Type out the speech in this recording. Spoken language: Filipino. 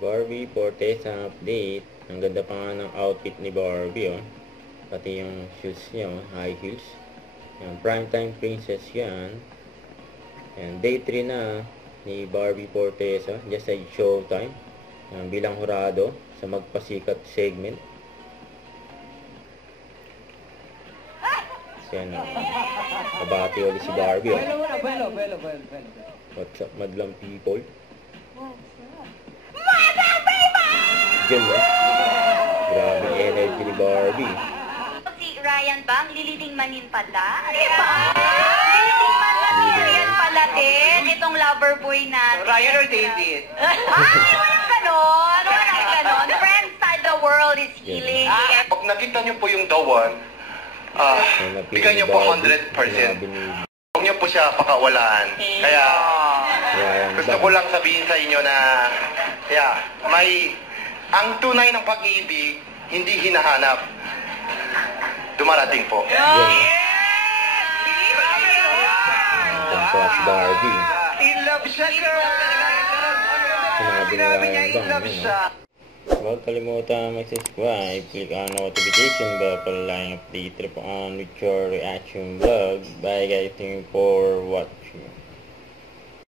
Barbie Fortesa update. Ang ganda pa nga ng outfit ni Barbie, oh. Pati yung shoes niya, oh, high heels. Yan, primetime princess yan. Yan, day 3 na ni Barbie Fortesa. Just like showtime. Yan, bilang hurado sa magpasikat segment. Yan, oh. Kabati ulit si Barbie, oh. What's up, madlang people? Diyan, oh. Grabe energy ni Barbie. Si Ryan ba? Ang liliting manin pala? Diba? Liliting man material pala din. Itong lover boy natin. Ryan or David? Ay, walang ganon. Walang ganon. Friends side the world is healing. Pag nakita niyo po yung the one, bigyan niyo po 100%. Huwag niyo po siya pakawalaan. Kaya, gusto ko lang sabihin sa inyo na, ang tunay ng pag-ibig, hindi hinahanap. Dumarating po. Plus Barbie. In love siya, girl! Sinabi nila niya, in yung love bang, siya. Huwag kalimutan mag-subscribe, click on notification bell para lang update po on with your reaction vlog. Bye guys, thank you for watching.